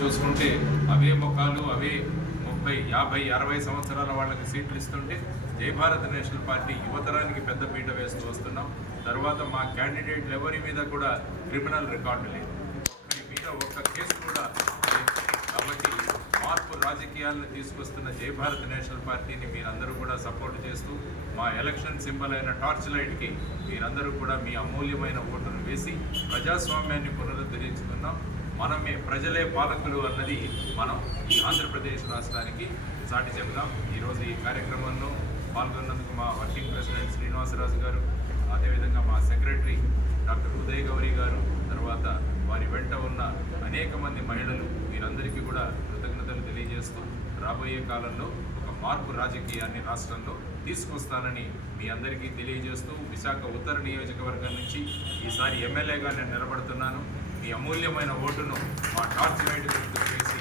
చూసుకుంటే అవే ముఖాలు అవే ముప్పై యాభై అరవై సంవత్సరాల వాళ్ళకి సీట్లు ఇస్తుంటే జై భారత్ నేషనల్ పార్టీ యువతరానికి పెద్ద పీట వేస్తూ వస్తున్నాం. తర్వాత మా క్యాండిడేట్లు ఎవరి మీద కూడా క్రిమినల్ రికార్డు లేదు. ఒక్కరి మీద ఒక్క కేసు కూడా కాబట్టి మార్పు రాజకీయాలను తీసుకొస్తున్న జై భారత్ నేషనల్ పార్టీని మీరందరూ కూడా సపోర్ట్ చేస్తూ మా ఎలక్షన్ సింబల్ అయిన టార్చ్ లైట్కి మీరందరూ కూడా మీ అమూల్యమైన ఓటును వేసి ప్రజాస్వామ్యాన్ని పునరుద్ధరించుకుని మనమే ప్రజలే పాలకులు అన్నది మనం ఈ ఆంధ్రప్రదేశ్ రాష్ట్రానికి సాటి చెబుదాం. ఈరోజు ఈ కార్యక్రమంలో పాల్గొన్నందుకు మా వర్కింగ్ ప్రెసిడెంట్ శ్రీనివాసరాజు గారు అదేవిధంగా మా సెక్రటరీ డాక్టర్ ఉదయ్ గౌరీ గారు తర్వాత వారి వెంట ఉన్న అనేక మంది మహిళలు వీరందరికీ కూడా కృతజ్ఞతలు తెలియజేస్తూ రాబోయే కాలంలో ఒక మార్పు రాజకీయాన్ని రాష్ట్రంలో తీసుకొస్తానని మీ అందరికీ తెలియజేస్తూ విశాఖ ఉత్తర నియోజకవర్గం నుంచి ఈసారి ఎమ్మెల్యేగా నేను నిలబడుతున్నాను. మీ అమూల్యమైన ఓటును మా టార్చ్ లైట్ గుర్తు చేసి